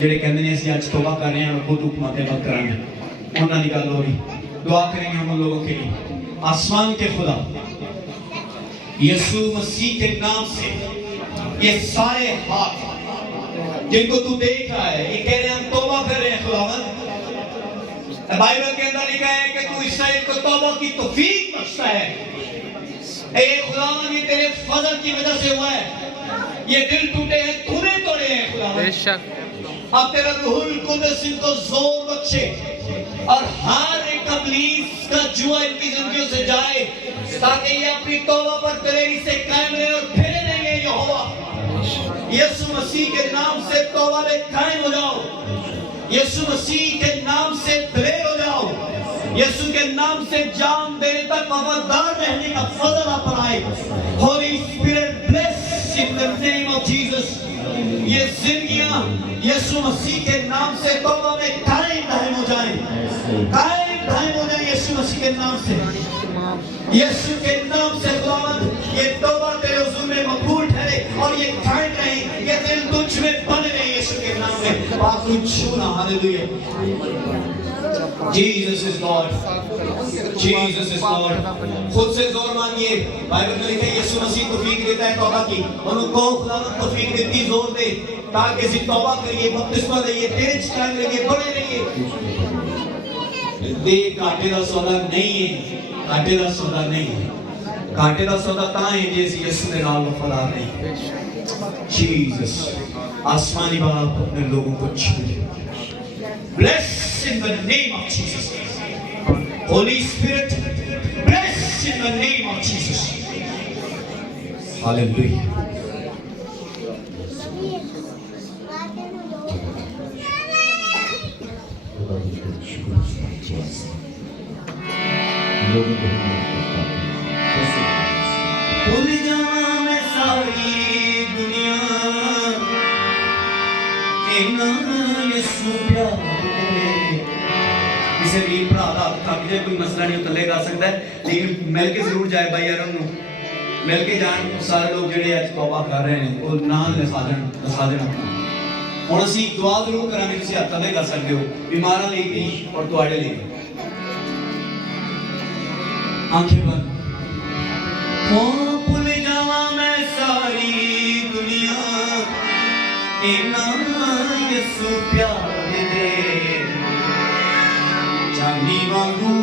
ਜਿਹੜੇ ਕਹਿੰਦੇ ਨੇ ਅਸੀਂ ਅੱਜ तौबा कर रहे हैं और खुद हुक्म के वक्त करांगे उन्होंने गल हो रही दुआ करेंगे हम लोगों के लिए। आसमान के खुदा यीशु मसीह के नाम से ये सारे हाथ जिनको तू देख रहा है ये कह रहे हैं हम तौबा कर रहे हैं खुदावंद। बाइबल के अंदर लिखा है कि तू इसराइल को तौबा की तौफीक बख्शता है। ए खुदावंद ये तेरे फजल की वजह से हुआ है। ये दिल टूटे हैं तूने तोड़े हैं खुदावंद। बेशक अब तेरा रूहुल कुद्दस इनको जोर बख्शे और हर एक इब्लीस का जुआ इनकी जिंदगियों से जाए ताकि ये अपनी तौबा पर दलेरी से कायम रहे और फिरे नहीं है यहोवा। यीशु मसीह के नाम से तौबा में कायम हो जाओ। यीशु मसीह के नाम से दलेर हो जाओ। यीशु के नाम से जान देने तक वफादार रहने का फजल आप पर आए। Holi spirit bless in the name of Jesus. ये जिंदगियां यीशु मसीह के नाम से तौबा में कायम दायम हो जाएं, कायम दायम हो जाएं यीशु मसीह के नाम से। यीशु के नाम से खुदावंद ये तौबा तेरे हुजूर में मकबूल ठहरे और ये कायम रहे, ये दिल तुझ में बन रहे यीशु के नाम में। बात छूना hallelujah. Jesus is Lord, Jesus is Lord. खुद से जोर मांगिए। बाइबल में लिखा है यीशु मसीह तौफीक देता है तौबा की। उनको खुदावंद तौफीक देती जोर दे ताकि इसी तौबा करिए, बपतिस्मा लइए, तेरे कायम रहिए, बने रहिए। दे कांटे दा सौदा नहीं है, कांटे दा सौदा नहीं है। कांटे दा सौदा तां है जे असीं यीशु दे नाल वफादार नहीं। जीसस आसमानी बाप अपने लोगों को छू ले। Bless in the name of Jesus. Holy Spirit, bless in the name of Jesus. Hallelujah. भूल जावां मैं सारी दुनिया इन्ना यीशु प्यार किसी भी भरा दा थक जाए कोई मसला नहीं थले गा सकता है लेकिन मिल के जरूर जाए भाई यारों मिल के जान। सारे लोग ਜਿਹੜੇ ਅੱਜ तौबा कर रहे हैं ਉਹ नाल लिखा देना ਹੁਣ ਅਸੀਂ ਦੁਆ ਜ਼ਰੂਰ ਕਰਾਂਗੇ। ਤੁਸੀਂ ਹੱਥ ਥੱਲੇ ਕਰ ਸਕਦੇ ਹੋ ਬਿਮਾਰਾਂ ਲਈ ਵੀ ਔਰ ਤੁਹਾਡੇ ਲਈ ਵੀ। आंखें बंद। ओ भूल जावा मैं सारी दुनिया इन्ना यीशु प्यार दे जानी वांगू